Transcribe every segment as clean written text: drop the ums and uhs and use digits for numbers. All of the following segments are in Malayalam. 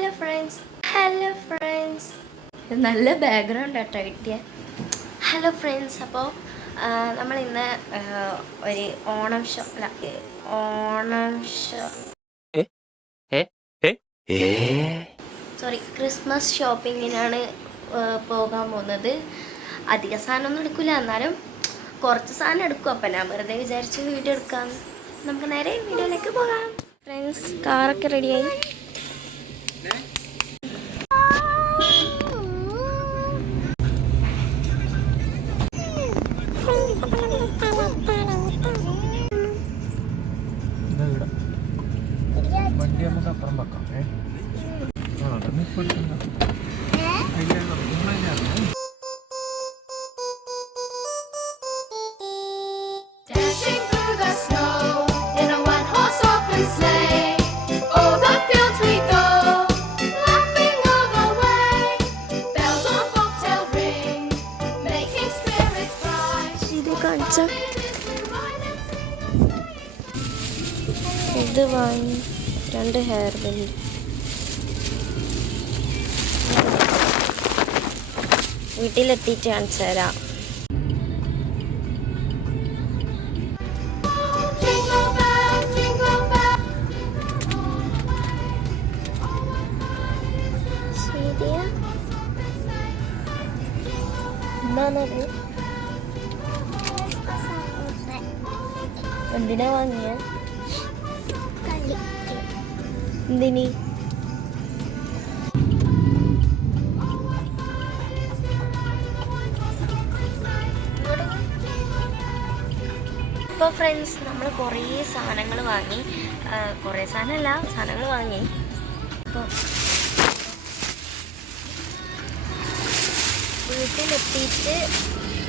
ഹലോ ഫ്രണ്ട്സ് നല്ല ബാക്ക്ഗ്രൗണ്ട് ആട്ടോ കിട്ടിയ. ഹലോ ഫ്രണ്ട്സ്, അപ്പോൾ നമ്മളിന്ന് ഒരു ക്രിസ്മസ് ഷോപ്പിങ്ങിനാണ് പോകാൻ പോകുന്നത്. അധിക സാധനമൊന്നും എടുക്കില്ല, എന്നാലും കുറച്ച് സാധനം എടുക്കും. അപ്പം ഞാൻ വെറുതെ വിചാരിച്ച് വീഡിയോ എടുക്കാം. നമുക്ക് നേരെ വീഡിയോയിലേക്ക് പോകാം. ഫ്രണ്ട്സ്, കാറൊക്കെ റെഡിയായി. വണ്ടി നമുക്ക് അപ്പുറം വെക്കാം. ഇത് വാങ്ങി 2 ഹെയർ ബാൻഡ്. വീട്ടിലെത്തിയിട്ട് കാണിച്ചു തരാം. ശരിയാ, എന്താണത്? എന്തിനാ വാങ്ങിയ? എന്തിനി? ഇപ്പോൾ ഫ്രണ്ട്സ്, നമ്മൾ കുറേ സാധനങ്ങൾ വാങ്ങി. കുറേ സാധനങ്ങൾ വാങ്ങി. അപ്പോൾ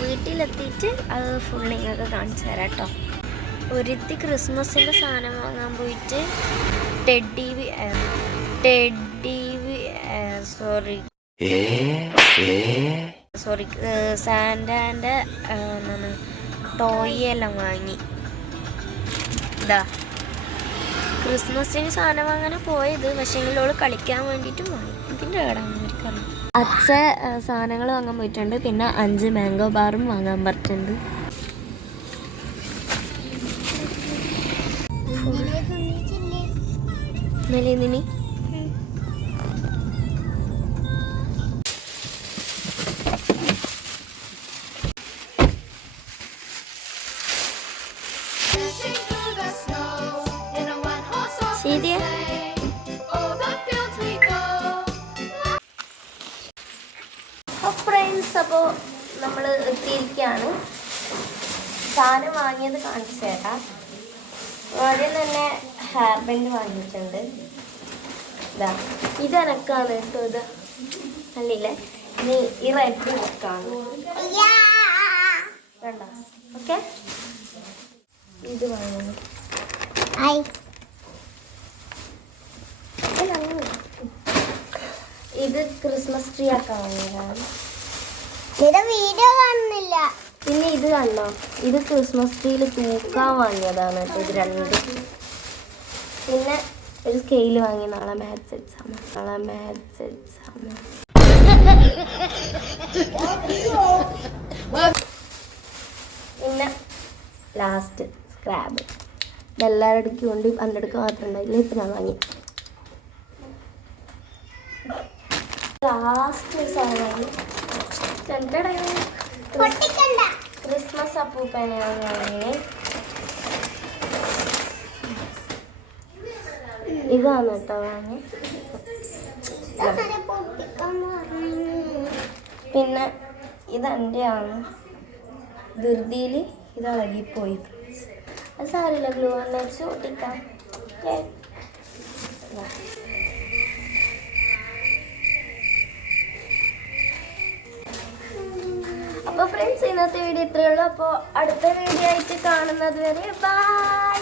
വീട്ടിലെത്തിയിട്ട് അത് ഫുൾ നിങ്ങൾക്ക് കാണിച്ചു തരാം കേട്ടോ. ഒരുത്തി ക്രിസ്മസിൻ്റെ സാധനം വാങ്ങാൻ പോയിട്ട് സാന്റാൻ്റെ ടോയ് എല്ലാം വാങ്ങി. ഇതാ ക്രിസ്മസിന് സാധനം വാങ്ങാൻ പോയത്, പക്ഷേ ഓള് കളിക്കാൻ വേണ്ടിയിട്ട് വാങ്ങി. ഇതിൻ്റെ കേടാണ്. അച്ഛൻ സാധനങ്ങൾ വാങ്ങാൻ പോയിട്ടുണ്ട്. പിന്നെ 5 മാംഗോ ബാറും വാങ്ങാൻ പറഞ്ഞിട്ടുണ്ട്. നിനി ശരിയാ. ഫ്രണ്ട്സ്, അപ്പോൾ നമ്മൾ എത്തിയിരിക്കുകയാണ്. സാധനം വാങ്ങിയത് കാണിച്ചു തരാം. ആദ്യം തന്നെ ഹെയർ ബാൻഡ് വാങ്ങിയിട്ടുണ്ട്. ഇതെനക്കാണ് കേട്ടോ. ഇത് അല്ലേ, ഇനി ഈ റെഡ് ബുക്കാണ് വേണ്ട. ഓക്കെ, ഇത് വാങ്ങുന്നു. ഇത് ക്രിസ്മസ് ട്രീ ഒക്കെ വാങ്ങിയതാണ്. വീഡിയോ കാണുന്നില്ല. പിന്നെ ഇത് കണ്ടോ, ഇത് ക്രിസ്മസ് ട്രീയിൽ തൂക്കാൻ വാങ്ങിയതാണ് കേട്ടോ. ഇത് 2. പിന്നെ ഒരു സ്കെയിൽ വാങ്ങി. നാളെ മാത്സ് എക്സാം. പിന്നെ ലാസ്റ്റ് സ്ക്രാബ്. ഇതെല്ലാവരുടെ അടുക്കും കൊണ്ട് എൻ്റെ അടുക്ക് മാത്രം ഉണ്ടായില്ല. ഇപ്പം ഞാൻ വാങ്ങി. ലാസ്റ്റ് ഒരു സാധനം വാങ്ങി. ക്രിസ്മസ് അപ്പൂപ്പനെയാണ് വാങ്ങി. ഇതാണ് കേട്ടോ വാങ്ങി. പിന്നെ ഇതെൻ്റെയാണ്. ധൃതിയിൽ ഇത് ഇളകിപ്പോയി. അത് സാരില്ല, ഗ്ലൂ വെച്ച് ഒട്ടിക്കാം. അപ്പോൾ ഫ്രണ്ട്സ്, ഇന്നത്തെ വീഡിയോ ഇത്രയേ ഉള്ളൂ. അപ്പോൾ അടുത്ത വീഡിയോ ആയിട്ട് കാണുന്നത് വരെ ബൈ.